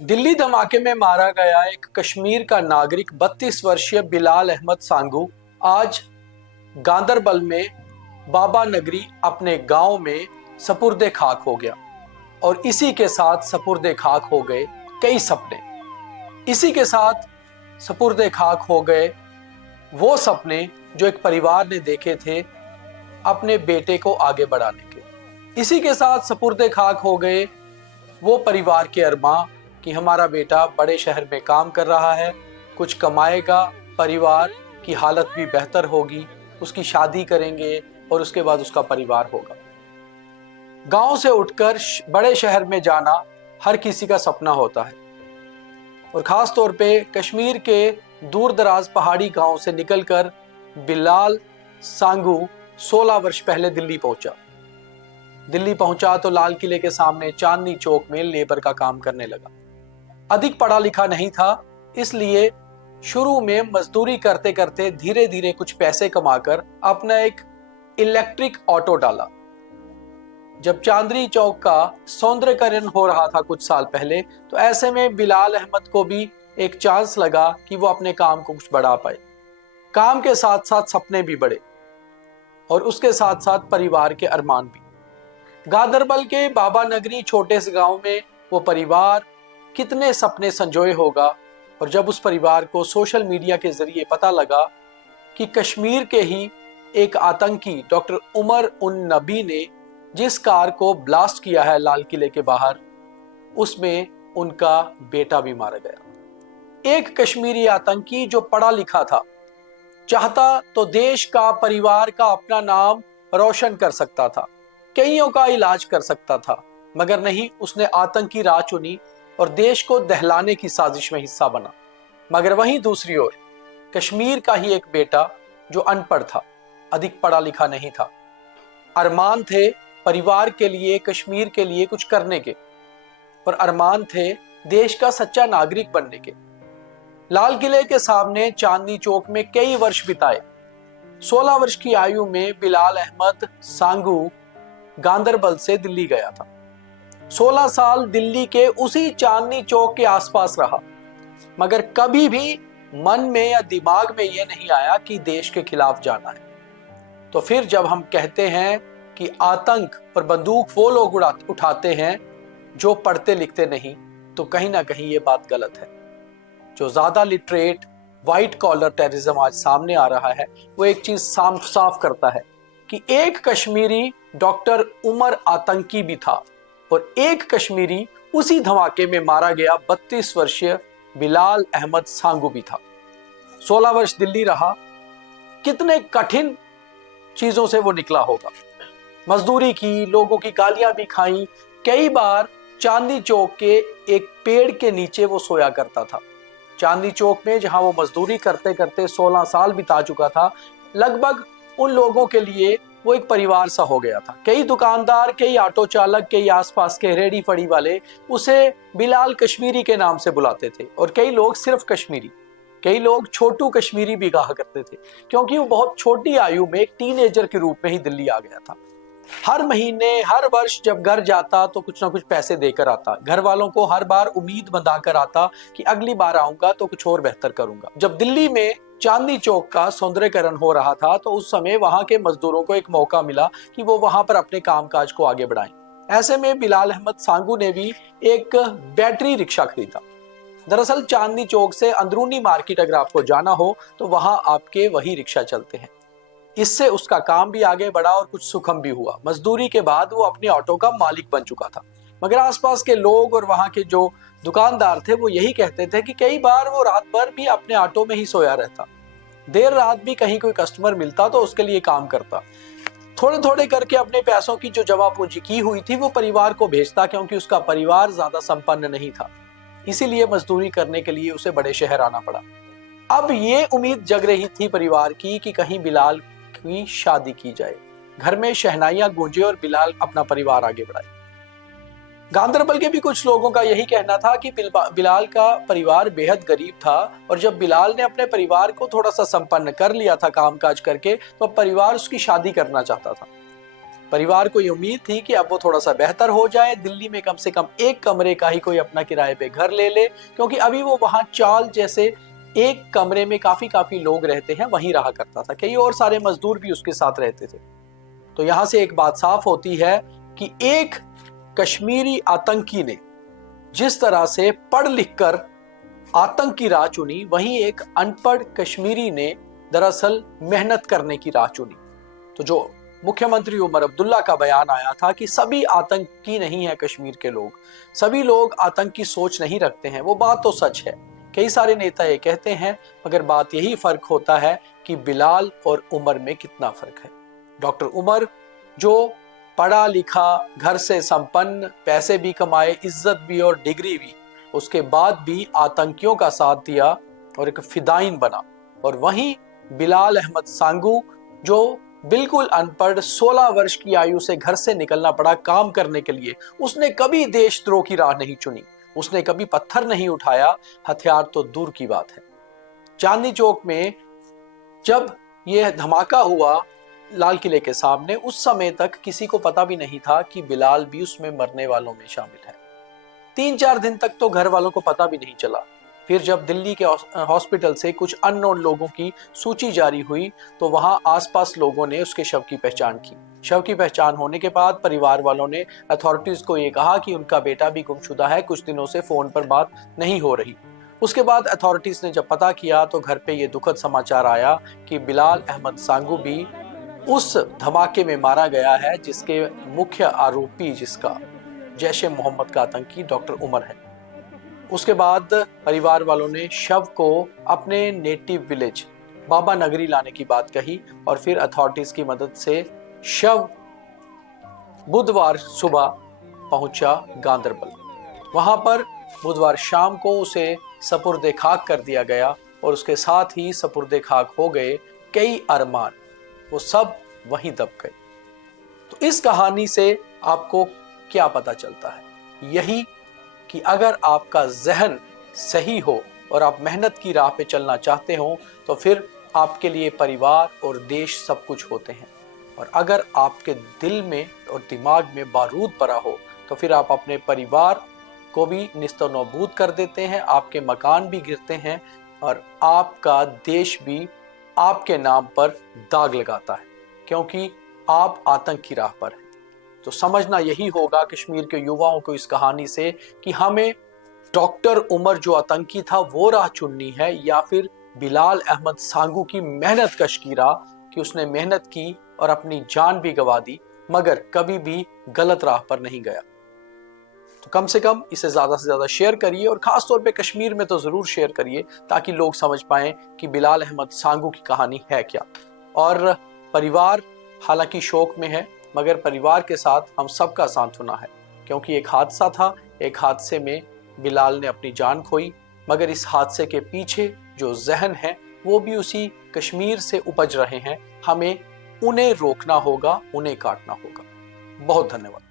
दिल्ली धमाके में मारा गया एक कश्मीर का नागरिक 32 वर्षीय बिलाल अहमद सांगू आज गांदरबल में बाबा नगरी अपने गांव में सपुर्दे खाक हो गया। और इसी के साथ सपुर्दे खाक हो गए कई सपने। इसी के साथ सपुर्दे खाक हो गए वो सपने जो एक परिवार ने देखे थे अपने बेटे को आगे बढ़ाने के। इसी के साथ सपुर्दे खाक हो गए वो परिवार के अरमां कि हमारा बेटा बड़े शहर में काम कर रहा है, कुछ कमाएगा, परिवार की हालत भी बेहतर होगी, उसकी शादी करेंगे और उसके बाद उसका परिवार होगा। गांव से उठकर बड़े शहर में जाना हर किसी का सपना होता है। और खास तौर पे कश्मीर के दूर दराज पहाड़ी गांव से निकलकर बिलाल सांगू 16 वर्ष पहले दिल्ली पहुंचा तो लाल किले के सामने चांदनी चौक में लेबर का काम करने लगा। अधिक पढ़ा लिखा नहीं था, इसलिए शुरू में मजदूरी करते करते धीरे धीरे कुछ पैसे कमाकर अपना एक इलेक्ट्रिक ऑटो डाला। जब चांदनी चौक का सौंदर्यकरण हो रहा था कुछ साल पहले, तो ऐसे में बिलाल अहमद को भी एक चांस लगा कि वो अपने काम को कुछ बढ़ा पाए। काम के साथ साथ सपने भी बढ़े और उसके साथ साथ परिवार के अरमान भी। गांदरबल के बाबा नगरी छोटे से गांव में वो परिवार कितने सपने संजोए होगा। और जब उस परिवार को सोशल मीडिया के जरिए पता लगा कि कश्मीर के ही एक आतंकी डॉक्टर उमर उन नबी ने जिस कार को ब्लास्ट किया है लाल किले के बाहर, उसमें उनका बेटा भी मारा गया। एक कश्मीरी आतंकी जो पढ़ा लिखा था, चाहता तो देश का, परिवार का, अपना नाम रोशन कर सकता था, कईयों का इलाज कर सकता था, मगर नहीं, उसने आतंकी राह चुनी और देश को दहलाने की साजिश में हिस्सा बना। मगर वहीं दूसरी ओर कश्मीर का ही एक बेटा जो अनपढ़ था, अधिक पढ़ा लिखा नहीं था, अरमान थे परिवार के लिए, कश्मीर के लिए कुछ करने के, पर अरमान थे देश का सच्चा नागरिक बनने के। लाल किले के सामने चांदनी चौक में कई वर्ष बिताए। 16 वर्ष की आयु में बिलाल अहमद सांगू गांदरबल से दिल्ली गया था। 16 साल दिल्ली के उसी चांदनी चौक के आसपास रहा, मगर कभी भी मन में या दिमाग में यह नहीं आया कि देश के खिलाफ जाना है। तो फिर जब हम कहते हैं कि आतंक और बंदूक वो लोग उठाते हैं जो पढ़ते लिखते नहीं, तो कहीं ना कहीं ये बात गलत है। जो ज्यादा लिटरेट व्हाइट कॉलर टेररिज्म आज सामने आ रहा है, वो एक चीज साफ करता है कि एक कश्मीरी डॉक्टर उमर आतंकी भी था और एक कश्मीरी उसी धमाके में मारा गया 32 वर्षीय बिलाल अहमद सांगू भी था। 16 वर्ष दिल्ली रहा, कितने कठिन चीजों से वो निकला होगा। मजदूरी की, लोगों की गालियां भी खाई, कई बार चांदनी चौक के एक पेड़ के नीचे वो सोया करता था। चांदनी चौक में जहां वो मजदूरी करते करते 16 साल बिता चुका था, लगभग उन लोगों के लिए वो एक परिवार सा हो गया था। कई दुकानदार, कई ऑटो चालक, कई आसपास के रेडी फड़ी वाले उसे बिलाल कश्मीरी के नाम से बुलाते थे और कई लोग सिर्फ कश्मीरी, कई लोग छोटू कश्मीरी भी कहा करते थे, क्योंकि वो बहुत छोटी आयु में एक टीनेजर के रूप में ही दिल्ली आ गया था। हर महीने, हर वर्ष जब घर जाता तो कुछ ना कुछ पैसे देकर आता, घर वालों को हर बार उम्मीद बंधाकर आता कि अगली बार आऊंगा तो कुछ और बेहतर करूंगा। जब दिल्ली में चांदनी चौक का सौंदर्यकरण हो रहा था, तो उस समय वहां के मजदूरों को एक मौका मिला कि वो वहां पर अपने कामकाज को आगे बढ़ाएं। ऐसे में बिलाल अहमद सांगू ने भी एक बैटरी रिक्शा खरीदा। दरअसल चांदनी चौक से अंदरूनी मार्केट अगर आपको जाना हो तो वहां आपके वही रिक्शा चलते हैं। इससे उसका काम भी आगे बढ़ा और कुछ सुखम भी हुआ। मजदूरी के बाद वो अपने ऑटो का मालिक बन चुका था। मगर आसपास के लोग और वहां के जो दुकानदार थे वो यही कहते थे कि कई बार वो रात भर भी अपने ऑटो में ही सोया रहता, देर रात भी कहीं कोई कस्टमर मिलता तो उसके लिए काम करता। थोड़े थोड़े करके अपने पैसों की जो जमा पूंजी की हुई थी वो परिवार को भेजता, क्योंकि उसका परिवार ज्यादा संपन्न नहीं था, इसीलिए मजदूरी करने के लिए उसे बड़े शहर आना पड़ा। अब ये उम्मीद जग रही थी परिवार की कि कहीं बिलाल की शादी की जाए, घर में शहनाइयां गूंजे और बिलाल अपना परिवार आगे बढ़ाए। गांदरबल के भी कुछ लोगों का यही कहना था कि बिलाल का परिवार बेहद गरीब था और जब बिलाल ने अपने परिवार को थोड़ा सा संपन्न कर लिया था कामकाज करके, तो परिवार उसकी शादी करना चाहता था। परिवार को ये उम्मीद थी कि अब वो थोड़ा सा बेहतर हो जाए, दिल्ली में कम से कम एक कमरे का ही कोई अपना किराए पे घर ले ले, क्योंकि अभी वो वहां चाल जैसे एक कमरे में काफी लोग रहते हैं वहीं रहा करता था। कई और सारे मजदूर भी उसके साथ रहते थे। तो यहां से एक बात साफ होती है कि एक कश्मीरी आतंकी ने जिस तरह से पढ़ लिख कर आतंक की राह चुनी, वहीं एक अनपढ़ कश्मीरी ने दरअसल मेहनत करने की राह चुनी। तो जो मुख्यमंत्री उमर अब्दुल्ला का बयान आया था कि सभी आतंकी नहीं है कश्मीर के लोग, सभी लोग आतंक की सोच नहीं रखते हैं, वो बात तो सच है। कई सारे नेता ये कहते हैं, मगर बात यही फर्क होता है कि बिलाल और उमर में कितना फर्क है। डॉक्टर उमर जो पढ़ा लिखा, घर से संपन्न, पैसे भी कमाए, इज्जत भी और डिग्री भी, उसके बाद भी आतंकियों का साथ दिया और एक फिदाइन बना। और वहीं बिलाल अहमद सांगू जो बिल्कुल अनपढ़, 16 वर्ष की आयु से घर से निकलना पड़ा काम करने के लिए, उसने कभी देशद्रोह की राह नहीं चुनी, उसने कभी पत्थर नहीं उठाया, हथियार तो दूर की बात है। चांदनी चौक में जब यह धमाका हुआ लाल किले के सामने, उस समय तक किसी को पता भी नहीं था कि बिलाल भी उसमें मरने वालों में शामिल है। 3-4 दिन तक तो घर वालों को पता भी नहीं चला। फिर जब दिल्ली के हॉस्पिटल से कुछ अननोन लोगों की सूची जारी हुई, तो वहां आसपास लोगों ने उसके शव की पहचान की। शव की पहचान होने के बाद परिवार वालों ने अथॉरिटीज को यह कहा कि उनका बेटा भी गुमशुदा है, कुछ दिनों से फोन पर बात नहीं हो रही। उसके बाद अथॉरिटीज ने जब पता किया तो घर पे ये दुखद समाचार आया कि बिलाल अहमद सांगू भी उस धमाके में मारा गया है, जिसके मुख्य आरोपी, जिसका जैश ए मोहम्मद का आतंकी डॉक्टर उमर है। उसके बाद परिवार वालों ने शव को अपने नेटिव विलेज बाबा नगरी लाने की बात कही और फिर अथॉरिटीज की मदद से शव बुधवार सुबह पहुंचा गांदरबल। वहां पर बुधवार शाम को उसे सपुर्दे खाक कर दिया गया और उसके साथ ही सपुर्दे खाक हो गए कई अरमान, वो सब वहीं दब गए। तो इस कहानी से आपको क्या पता चलता है? यही कि अगर आपका जहन सही हो और आप मेहनत की राह पे चलना चाहते हो, तो फिर आपके लिए परिवार और देश सब कुछ होते हैं। और अगर आपके दिल में और दिमाग में बारूद पड़ा हो, तो फिर आप अपने परिवार को भी निस्तो नाबूद कर देते हैं, आपके मकान भी गिरते हैं और आपका देश भी आपके नाम पर दाग लगाता है, क्योंकि आप आतंक की राह पर हैं। तो समझना यही होगा कश्मीर के युवाओं को इस कहानी से कि हमें डॉक्टर उमर जो आतंकी था वो राह चुननी है, या फिर बिलाल अहमद सांगू की मेहनत कश की राह, कि उसने मेहनत की और अपनी जान भी गंवा दी, मगर कभी भी गलत राह पर नहीं गया। तो कम से कम इसे ज्यादा से ज्यादा शेयर करिए और खास तौर पे कश्मीर में तो जरूर शेयर करिए, ताकि लोग समझ पाएं कि बिलाल अहमद सांगू की कहानी है क्या। और परिवार हालांकि शोक में है, मगर परिवार के साथ हम सबका सांत्वना है, क्योंकि एक हादसा था, एक हादसे में बिलाल ने अपनी जान खोई, मगर इस हादसे के पीछे जो जहन है वो भी उसी कश्मीर से उपज रहे हैं। हमें उन्हें रोकना होगा, उन्हें काटना होगा। बहुत धन्यवाद।